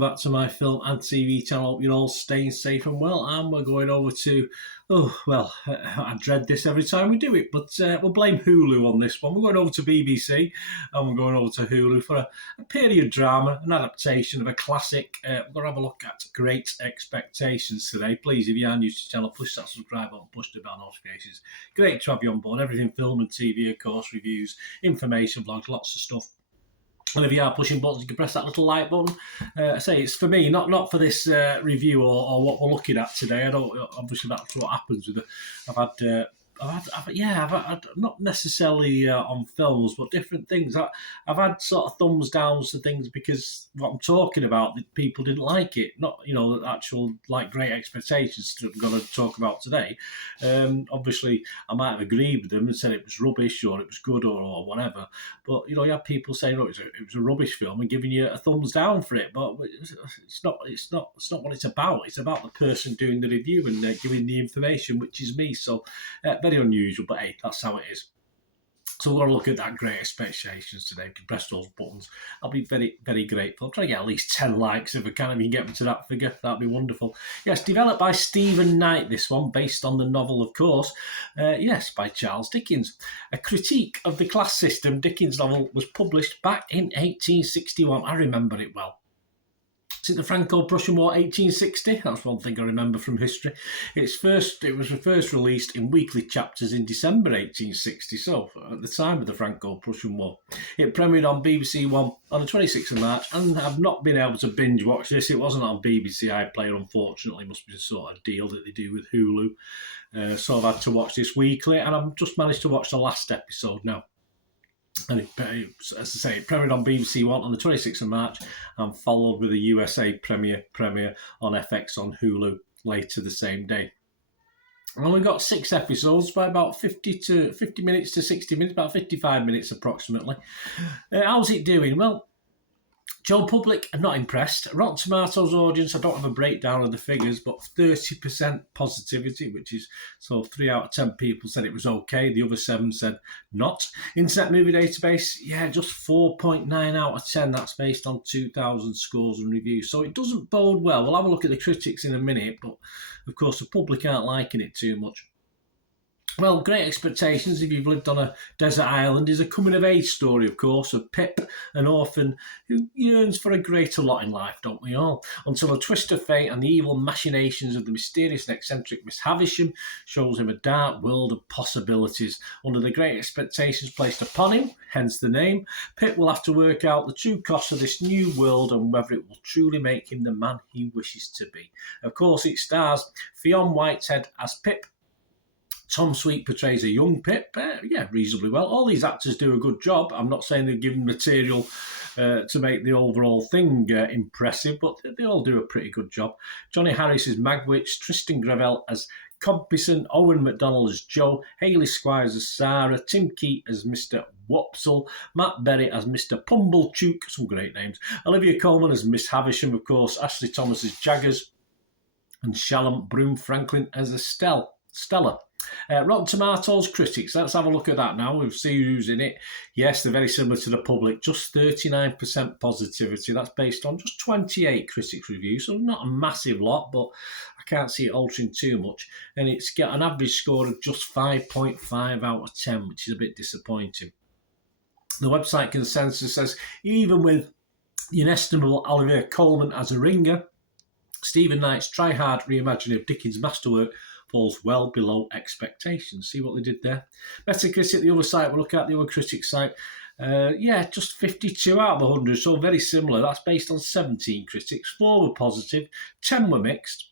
back to my film and TV channel. Hope you're all staying safe and well. And we're going over to, I dread this every time we do it, but we'll blame Hulu on this one. We're going over to BBC and we're going over to Hulu for a period drama, an adaptation of a classic. We're going to have a look at Great Expectations today. Please, if you are new to the channel, push that subscribe button, push the bell notifications. Great to have you on board. Everything film and TV, of course, reviews, information, vlogs, lots of stuff. And if you are pushing buttons, you can press that little like button. I say it's for me, not for this review or what we're looking at today. I don't. Obviously, that's what happens with it. I've had not necessarily on films, but different things. I've had sort of thumbs downs to things because what I'm talking about, people didn't like it. Not, the actual like Great Expectations that I'm going to talk about today. Obviously, I might have agreed with them and said it was rubbish or it was good or whatever. But you have people saying, "Oh, it was a rubbish film," and giving you a thumbs down for it. But it's not what it's about. It's about the person doing the review and giving the information, which is me. So. Very unusual, but hey, that's how it is. So we're going to look at that Great Expectations today. If you press those buttons, I'll be very, very grateful. I'll try to get at least 10 likes if I can. If you can get me to that figure, that'd be wonderful. Yes, developed by Stephen Knight, this one, based on the novel, of course. By Charles Dickens. A critique of the class system, Dickens' novel was published back in 1861. I remember it well. Since the Franco-Prussian War, 1860. That's one thing I remember from history. It was first released in weekly chapters in December 1860, so at the time of the Franco-Prussian War. It premiered on BBC One on the 26th of March, and I've not been able to binge watch this. It wasn't on BBC iPlayer, unfortunately. It must be a sort of deal that they do with Hulu. So I've had to watch this weekly, and I've just managed to watch the last episode now. And as I say, it premiered on BBC One on the 26th of March and followed with a USA premiere on FX on Hulu later the same day. And we got 6 episodes by about 50 minutes to 60 minutes, about 55 minutes approximately. How's it doing? Well, Joe Public are not impressed. Rotten Tomatoes audience, I don't have a breakdown of the figures, but 30% positivity, which is, so 3 out of 10 people said it was okay. The other 7 said not. Internet Movie Database, just 4.9 out of 10. That's based on 2,000 scores and reviews. So it doesn't bode well. We'll have a look at the critics in a minute, but of course the public aren't liking it too much. Well, Great Expectations, if you've lived on a desert island, is a coming-of-age story, of course, of Pip, an orphan who yearns for a greater lot in life, don't we all? Until a twist of fate and the evil machinations of the mysterious and eccentric Miss Havisham shows him a dark world of possibilities. Under the great expectations placed upon him, hence the name, Pip will have to work out the true cost of this new world and whether it will truly make him the man he wishes to be. Of course, it stars Fionn Whitehead as Pip. Tom Sweet portrays a young Pip, reasonably well. All these actors do a good job. I'm not saying they're given material to make the overall thing impressive, but they all do a pretty good job. Johnny Harris as Magwitch, Tristan Gravel as Compeyson, Owen MacDonald as Joe, Hayley Squires as Sarah, Tim Keat as Mr. Wopsle, Matt Berry as Mr. Pumblechook, some great names, Olivia Colman as Miss Havisham, of course, Ashley Thomas as Jaggers, and Shalom Broom Franklin as Stella. Rotten Tomatoes critics, let's have a look at that now. We've seen who's in it. Yes, they're very similar to the public, just 39% positivity. That's based on just 28 critics reviews, so not a massive lot, but I can't see it altering too much. And it's got an average score of just 5.5 out of 10, which is a bit disappointing. The website consensus says, even with the inestimable Olivia Colman as a ringer, Stephen Knight's try-hard reimagining of Dickens' masterwork falls well below expectations. See what they did there? Metacritic, the other site, we'll look at the other critic site. Just 52 out of 100, so very similar. That's based on 17 critics. 4 were positive, 10 were mixed,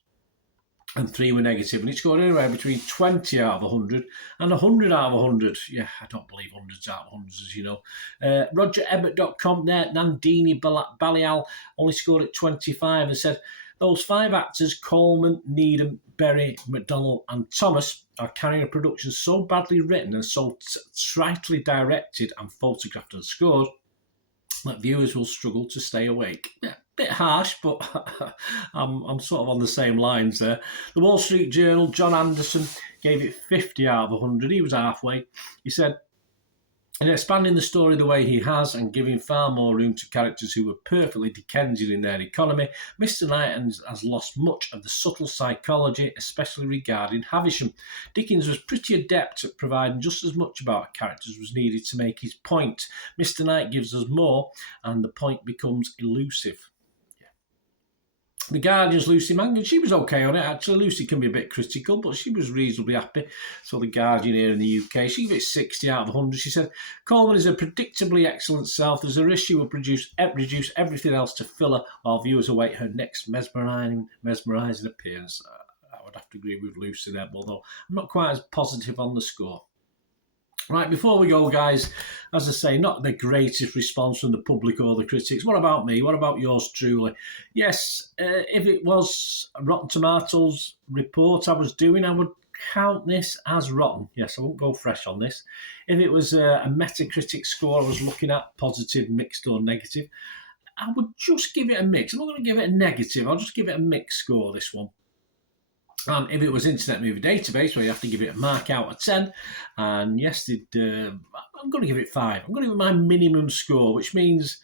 and 3 were negative. And it scored anywhere between 20 out of 100 and 100 out of 100. Yeah, I don't believe hundreds out of hundreds, as you know. RogerEbbett.com there, Nandini Balial only scored at 25 and said, those 5 actors, Coleman, Needham, Berry, MacDonald and Thomas, are carrying a production so badly written and so tritely directed and photographed and scored that viewers will struggle to stay awake. Yeah, bit harsh, but I'm sort of on the same lines there. The Wall Street Journal, John Anderson, gave it 50 out of 100. He was halfway. He said, And expanding the story the way he has and giving far more room to characters who were perfectly Dickensian in their economy, Mr. Knight has lost much of the subtle psychology, especially regarding Havisham. Dickens was pretty adept at providing just as much about a character as was needed to make his point. Mr. Knight gives us more, and the point becomes elusive. The Guardian's Lucy Mangan, she was okay on it actually. Lucy can be a bit critical, but she was reasonably happy. So the Guardian here in the UK, she gave it 60 out of 100. She said, Coleman is a predictably excellent self. There's a risk she will reduce everything else to filler while viewers await her next mesmerising appearance. I would have to agree with Lucy there, although I'm not quite as positive on the score. Right, before we go, guys, as I say, not the greatest response from the public or the critics. What about me? What about yours truly? Yes, if it was a Rotten Tomatoes report I was doing, I would count this as rotten. Yes, I won't go fresh on this. If it was a Metacritic score I was looking at, positive, mixed or negative, I would just give it a mix. I'm not going to give it a negative. I'll just give it a mixed score, this one. If it was Internet Movie Database, where you have to give it a mark out of 10, and yes, I'm going to give it 5. I'm going to give it my minimum score, which means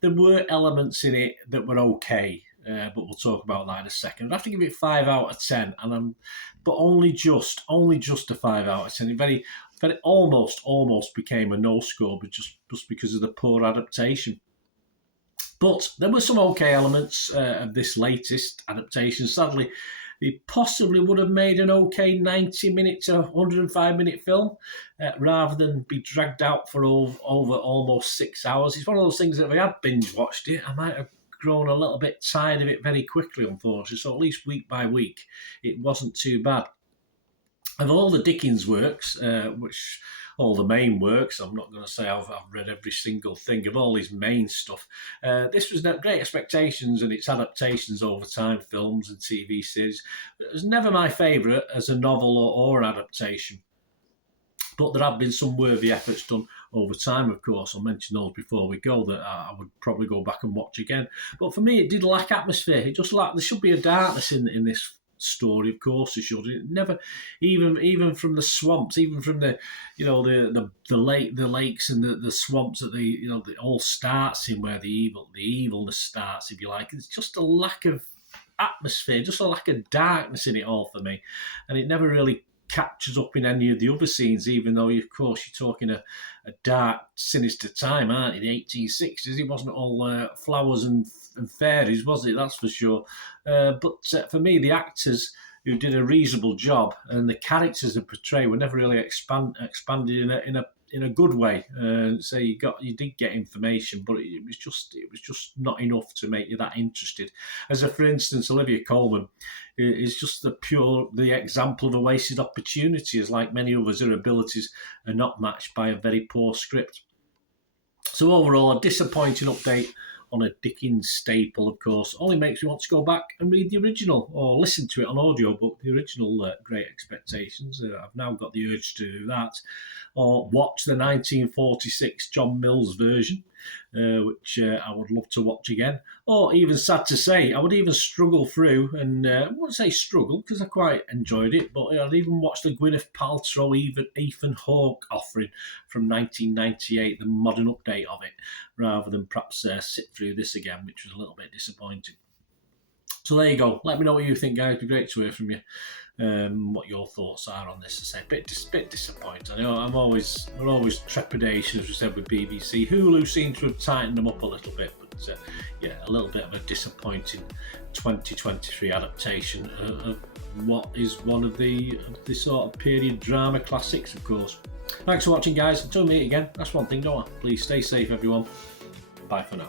there were elements in it that were okay, but we'll talk about that in a second. I'd have to give it 5 out of 10, but only just a 5 out of 10. It very almost became a no score, but just because of the poor adaptation. But there were some okay elements of this latest adaptation. Sadly, they possibly would have made an okay 90-minute to 105-minute film rather than be dragged out for over almost 6 hours. It's one of those things that if I had binge-watched it, I might have grown a little bit tired of it very quickly, unfortunately. So at least week by week, it wasn't too bad. Of all the Dickens works, all the main works, I'm not going to say I've read every single thing of all his main stuff. This was Great Expectations and its adaptations over time, films and TV series. It was never my favourite as a novel or adaptation. But there have been some worthy efforts done over time, of course. I'll mention those before we go that I would probably go back and watch again. But for me, it did lack atmosphere. It just lacked, there should be a darkness in this story, of course it should. It never, even from the swamps, even from the lakes and the swamps that it all starts in, where the evilness starts, if you like. It's just a lack of atmosphere, just a lack of darkness in it all for me, and it never really captures up in any of the other scenes, even though, of course, you're talking a dark, sinister time, aren't you? The 1860s. It wasn't all flowers and fairies, was it? That's for sure. But for me, the actors who did a reasonable job and the characters they portray were never really expanded in a good way. So you did get information, but it was just not enough to make you that interested. As for instance, Olivia Colman is just the example of a wasted opportunity. As like many others, her abilities are not matched by a very poor script. So overall, a disappointing update on a Dickens staple, of course. Only makes me want to go back and read the original or listen to it on audiobook, the original Great Expectations. I've now got the urge to do that. Or watch the 1946 John Mills version, which I would love to watch again. Or even, sad to say, I would even struggle through, and I wouldn't say struggle because I quite enjoyed it, but I'd even watch the Gwyneth Paltrow, Ethan Hawke offering from 1998, the modern update of it, rather than perhaps sit through this again, which was a little bit disappointing. So there you go. Let me know what you think, guys. It'd be great to hear from you. What your thoughts are on this. I say, bit disappointed. I know we're always trepidation, as we said, with BBC. HULU seems to have tightened them up a little bit, but a little bit of a disappointing 2023 adaptation of what is one of the sort of period drama classics, of course. Thanks for watching, guys. Until we meet again, that's one thing, don't I? Please stay safe, everyone. Bye for now.